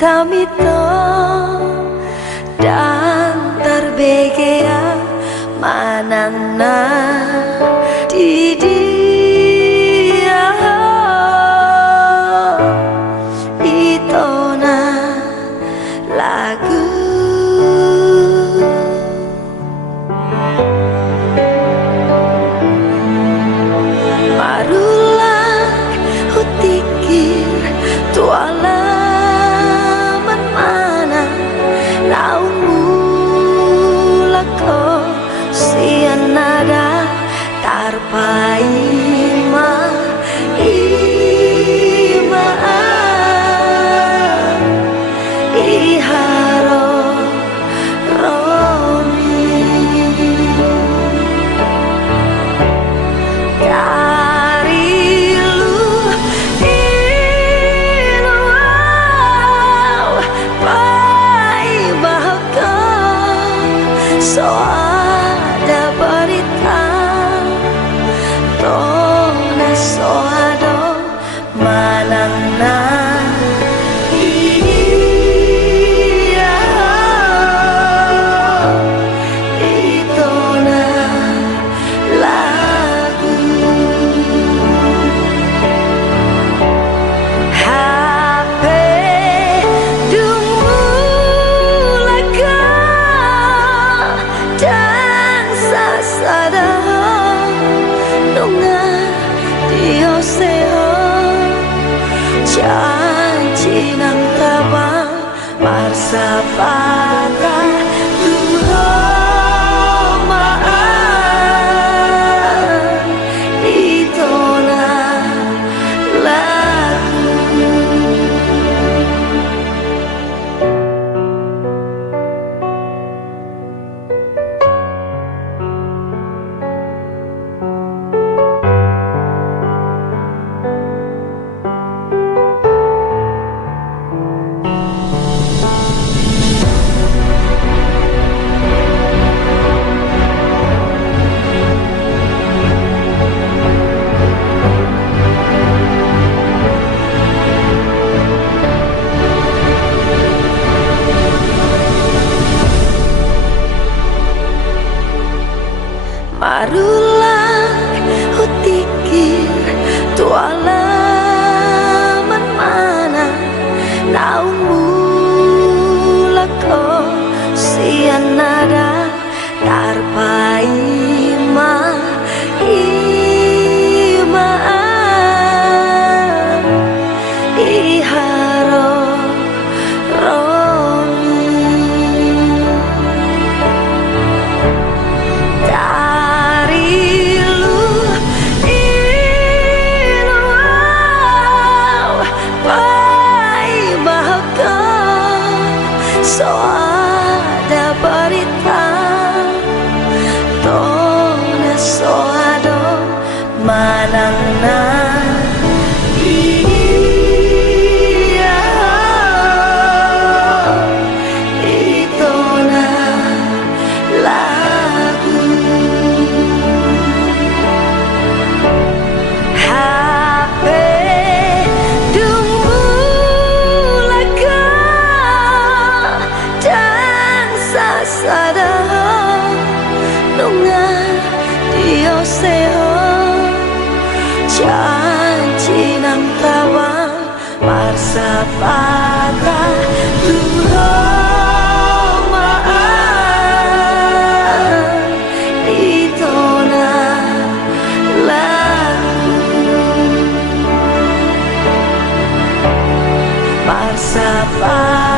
Tamito dan terbegea manana di dia itona lagu marulang hutikir tuala nada tarpaima ima iharo romi karilu inuau pai bahaka soal soado manana iya itona lagu HP dumulaga dan sasada janji nang tabang marsapata Tuhan maaf itona lagu marulang hutikir tuala mana naung mulako sianada tarpaima ima iharo so ada berita tona soado manana iya itona lagu HP sada nunga dioseo janji nang tawang marsapata Tuhan maaf itona lagu marsapata